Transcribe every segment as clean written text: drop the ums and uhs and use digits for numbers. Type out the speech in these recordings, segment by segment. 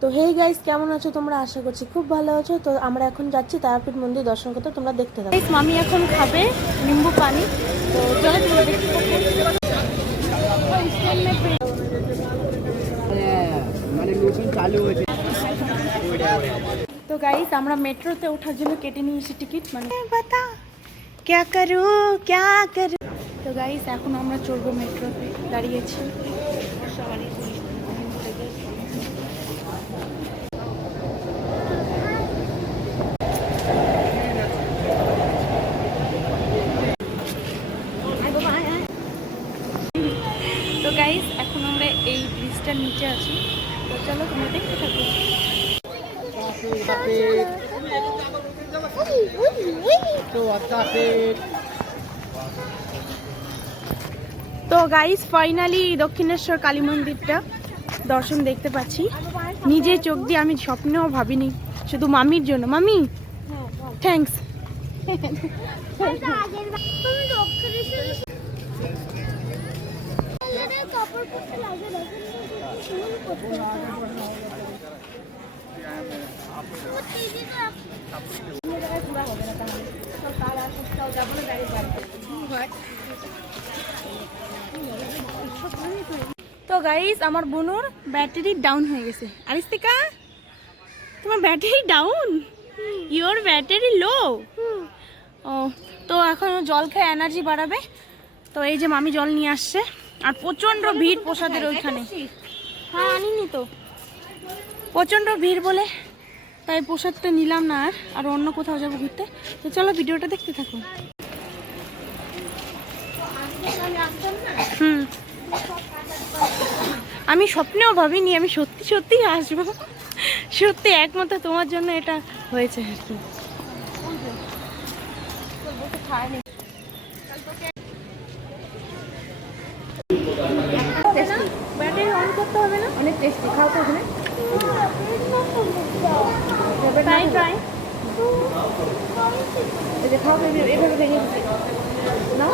তো hey guys, কেমন আছো তোমরা? আশা করছি খুব ভালো আছো। তো আমরা এখন যাচ্ছি তারাপীঠ মন্দির দর্শন করতে, তোমরা দেখতে থাকো। গাইস, মামি এখন খাবে নিম্বু পানি, তো চলো তোমরা দেখতে থাকো। তো গাইস, আমরা মেট্রোতে ওঠার জন্য কেটে নিয়েছি টিকিট, মানে বাতা ক্যা করু ক্যা করু। তো গাইস, এখন আমরা চড়বো মেট্রোতে, দাঁড়িয়েছি। তো গাইস, এখন আমরা এই ব্রিজটার নিচে আছি, তো চলো তোমরা দেখতে থাকো। তো গাইস, ফাইনালি দক্ষিণেশ্বর কালী মন্দিরটা দর্শন দেখতে পাচ্ছি নিজে চোখ দিয়ে। আমি স্বপ্নেও ভাবিনি, শুধু মামির জন্য। মামি থ্যাঙ্কস। তো গাইস, আমার বোনুর ব্যাটারি ডাউন হয়ে গেছে। আরিস্তিকা, তোমার battery down? Your battery low? ও, তো এখন জল খেয়ে এনার্জি বাড়াবে। তো এই যে মামি জল নিয়ে আসছে, আর প্রচন্ড ভিড় প্রসাদের ওইখানে। হ্যাঁ, আনিনি তো, প্রচন্ড ভিড় বলে তাই প্রসাদটা নিলাম না, আর অন্য কোথাও যাবো ঘুরতে। তো চলো ভিডিওটা দেখতে থাকো। আমি স্বপ্নেও ভাবিনি আমি সত্যি সত্যি আসবো। সত্যি একমাত্র তোমার জন্য এটা হয়েছে আর কি। ব্যাটারি অন করতে হবে না? অনেক টেস্টি, খাও তো ওখানে। ট্রাই ট্রাই এই যে খাও, এভাবে ভেঙে দিচ্ছি না।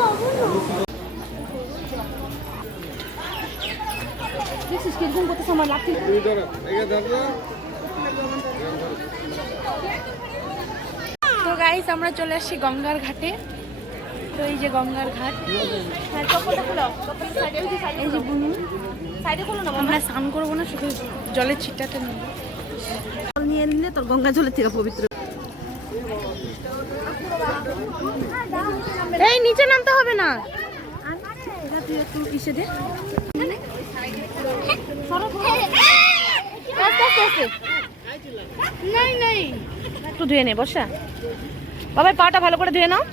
দেখছিস কিরকম করতে সময় লাগছে। তো গাইস, আমরা চলে আসছি গঙ্গার ঘাটে। তো এই যে গঙ্গার ঘাট, এই যে বুনু। আমরা স্নান করবো না, শুধু জলের ছিটাটা নেব। জল নিয়ে নিলে তোর গঙ্গা জলের থেকে পবিত্র। এই নিচে নামতে হবে না, তুই একটু ইসে দে। একটু ধুয়ে নে বর্ষা, বাবা পাটা ভালো করে ধুয়ে নাও।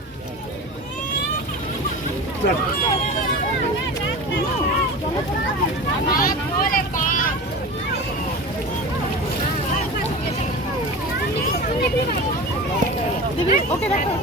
ওকে দেখো,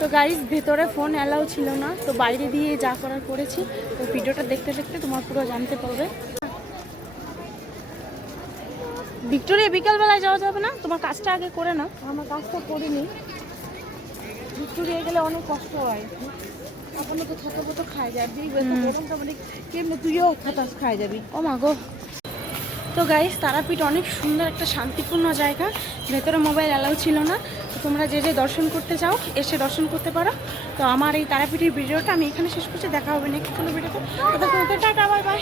তো গাইস, ভেতরে ফোন অ্যালাউ ছিল না, তো বাইরে দিয়ে যা করার করেছি। তো ভিডিওটা দেখতে দেখতে তোমার পুরো জানতে পারবে। ভিক্টোরিয়া বিকালবেলায় যাওয়া যাবে না? তোমার কাজটা আগে করে নাও। আমার কাজটা করিনি, ভিক্টোরিয়া গেলে অনেক কষ্ট হয়। আপনার তো ছাতা মতো খাই যাবি, গরমটা মানে কেমন তুইও খাতাস খাই যাবি। ও মা গো। তো গাইস, তারাপীঠ অনেক সুন্দর একটা শান্তিপূর্ণ জায়গা। ভেতরে মোবাইল অ্যালাউ ছিল না, তো তোমরা যে যে দর্শন করতে চাও এসে দর্শন করতে পারো। তো আমার এই তারাপীঠের ভিডিওটা আমি এখানে শেষ করছি। দেখা হবে নেক্সট কোনো ভিডিওতে। Tata, bye bye.